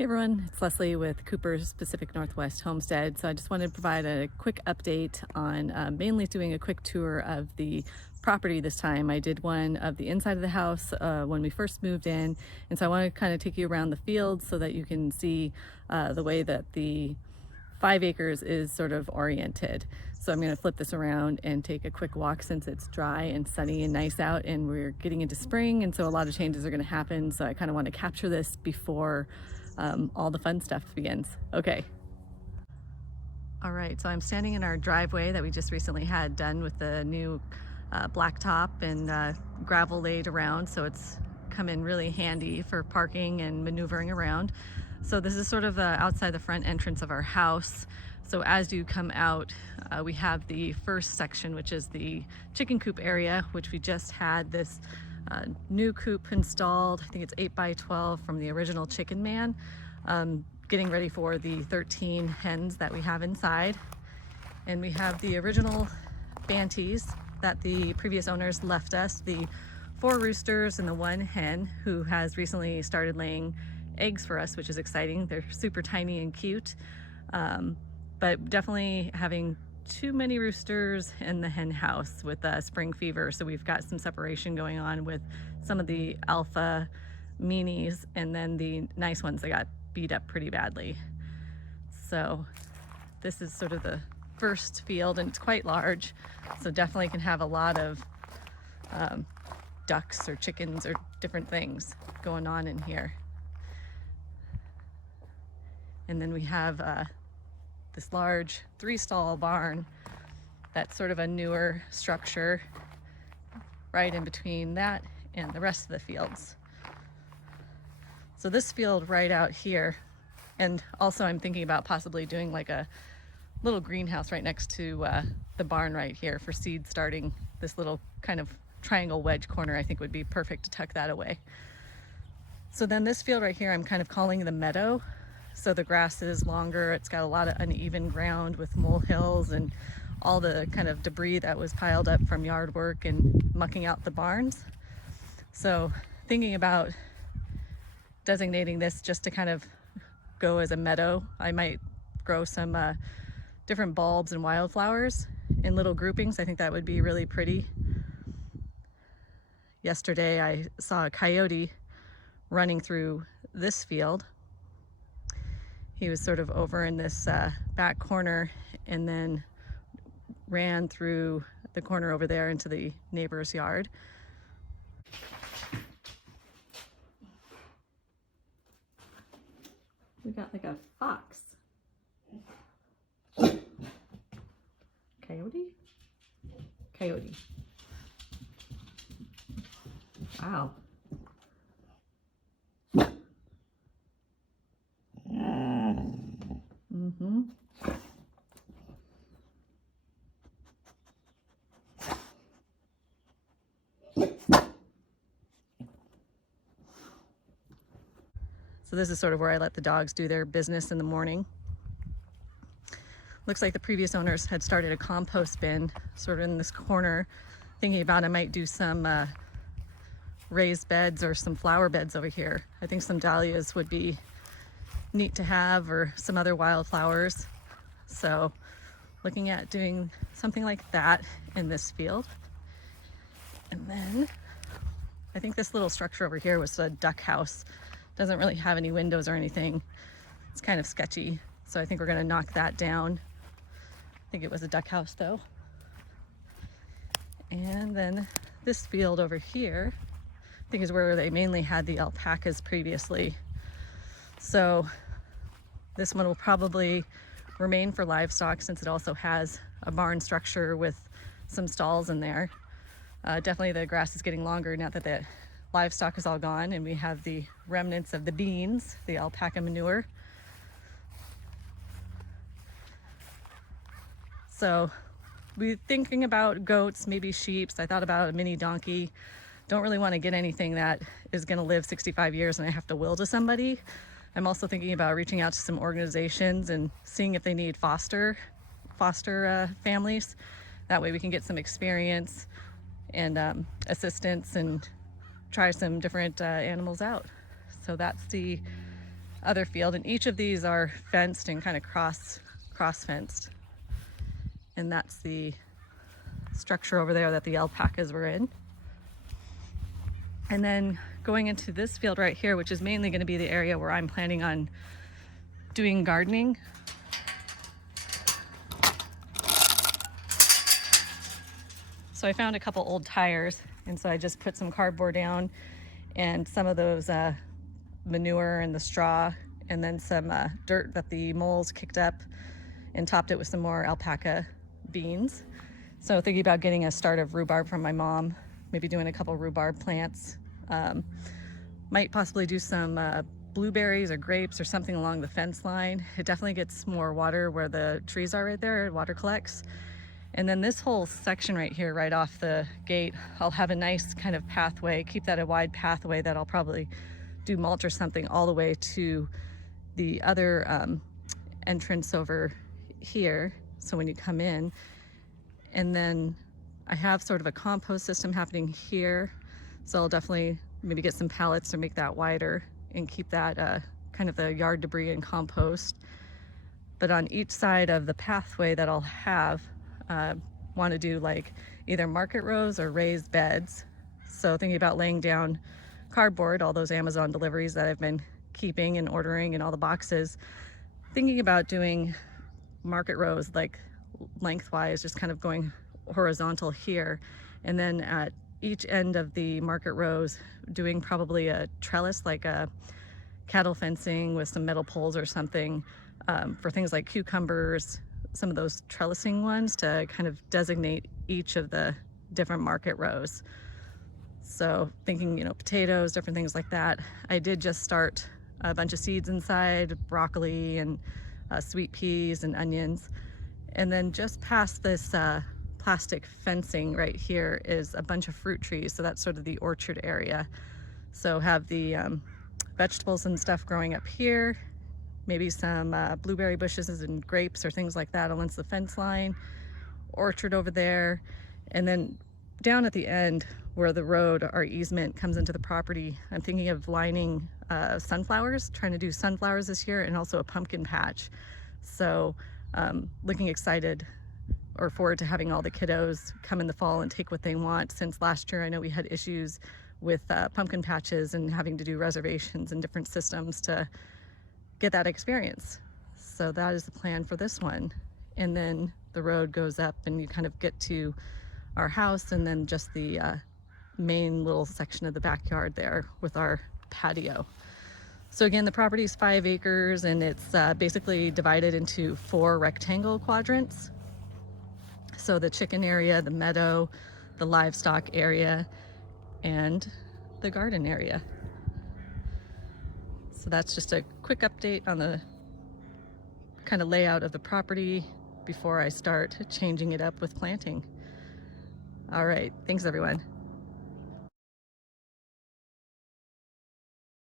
Hey everyone, it's Leslie with Cooper's Pacific Northwest Homestead. So I just wanted to provide a quick update on mainly doing a quick tour of the property this time. I did one of the inside of the house when we first moved in, and so I want to kind of take you around the field so that you can see the way that the 5 acres is sort of oriented. So I'm going to flip this around and take a quick walk since it's dry and sunny and nice out and we're getting into spring, and so a lot of changes are going to happen. So I kind of want to capture this before all the fun stuff begins. Okay. All right, so I'm standing in our driveway that we just recently had done with the new blacktop and gravel laid around, so it's come in really handy for parking and maneuvering around. So this is sort of outside the front entrance of our house. So as you come out, we have the first section, which is the chicken coop area, which we just had this new coop installed. I think it's 8x12 from the original Chicken Man, getting ready for the 13 hens that we have inside. And we have the original Banties that the previous owners left us, the 4 roosters and the 1 hen who has recently started laying eggs for us, which is exciting. They're super tiny and cute, but definitely having too many roosters in the hen house with spring fever. So we've got some separation going on with some of the alpha meanies and then the nice ones that got beat up pretty badly. So this is sort of the first field, and it's quite large, so definitely can have a lot of ducks or chickens or different things going on in here. And then we have this large 3-stall barn that's sort of a newer structure right in between that and the rest of the fields. So this field right out here, and also I'm thinking about possibly doing like a little greenhouse right next to the barn right here for seed starting. This little kind of triangle wedge corner I think would be perfect to tuck that away. So then this field right here I'm kind of calling the meadow. So the grass is longer, it's got a lot of uneven ground with molehills and all the kind of debris that was piled up from yard work and mucking out the barns. So thinking about designating this just to kind of go as a meadow. I might grow some different bulbs and wildflowers in little groupings. I think that would be really pretty. Yesterday I saw a coyote running through this field. He was sort of over in this back corner and then ran through the corner over there into the neighbor's yard. We got like a fox. Coyote? Coyote. Wow. Mm-hmm. So this is sort of where I let the dogs do their business in the morning. Looks like the previous owners had started a compost bin sort of in this corner, thinking about I might do some raised beds or some flower beds over here. I think some dahlias would be neat to have, or some other wildflowers. So looking at doing something like that in this field. And then I think this little structure over here was a duck house. Doesn't really have any windows or anything. It's kind of sketchy, so I think we're going to knock that down. I think it was a duck house though. And then this field over here I think is where they mainly had the alpacas previously. So this one will probably remain for livestock since it also has a barn structure with some stalls in there. Definitely the grass is getting longer now that the livestock is all gone, and we have the remnants of the beans, the alpaca manure. So we're thinking about goats, maybe sheep. I thought about a mini donkey. Don't really want to get anything that is going to live 65 years and I have to will to somebody. I'm also thinking about reaching out to some organizations and seeing if they need foster families. That way we can get some experience and assistance and try some different animals out. So that's the other field, and each of these are fenced and kind of cross fenced. And that's the structure over there that the alpacas were in. And then going into this field right here, which is mainly going to be the area where I'm planning on doing gardening. So I found a couple old tires, and so I just put some cardboard down and some of those manure and the straw, and then some dirt that the moles kicked up, and topped it with some more alpaca beans. So thinking about getting a start of rhubarb from my mom, maybe doing a couple rhubarb plants. Might possibly do some blueberries or grapes or something along the fence line. It definitely gets more water where the trees are right there, water collects. And then this whole section right here, right off the gate, I'll have a nice kind of pathway, keep that a wide pathway that I'll probably do mulch or something all the way to the other entrance over here. So when you come in, and then I have sort of a compost system happening here. So I'll definitely maybe get some pallets to make that wider and keep that kind of the yard debris and compost. But on each side of the pathway that I'll have, want to do like either market rows or raised beds. So thinking about laying down cardboard, all those Amazon deliveries that I've been keeping and ordering and all the boxes, thinking about doing market rows like lengthwise, just kind of going horizontal here, and then at each end of the market rows doing probably a trellis, like a cattle fencing with some metal poles or something, for things like cucumbers, some of those trellising ones, to kind of designate each of the different market rows. So thinking, you know, potatoes, different things like that. I did just start a bunch of seeds inside, broccoli and sweet peas and onions. And then just past this plastic fencing right here is a bunch of fruit trees. So that's sort of the orchard area. So have the vegetables and stuff growing up here, maybe some blueberry bushes and grapes or things like that against the fence line, orchard over there. And then down at the end where the road, our easement comes into the property, I'm thinking of lining sunflowers, trying to do sunflowers this year, and also a pumpkin patch. So looking excited or forward to having all the kiddos come in the fall and take what they want. Since last year I know we had issues with pumpkin patches and having to do reservations and different systems to get that experience. So that is the plan for this one. And then the road goes up and you kind of get to our house, and then just the main little section of the backyard there with our patio. So again, the property is 5 acres, and it's basically divided into 4 rectangle quadrants. So the chicken area, the meadow, the livestock area, and the garden area. So that's just a quick update on the kind of layout of the property before I start changing it up with planting. All right, thanks everyone.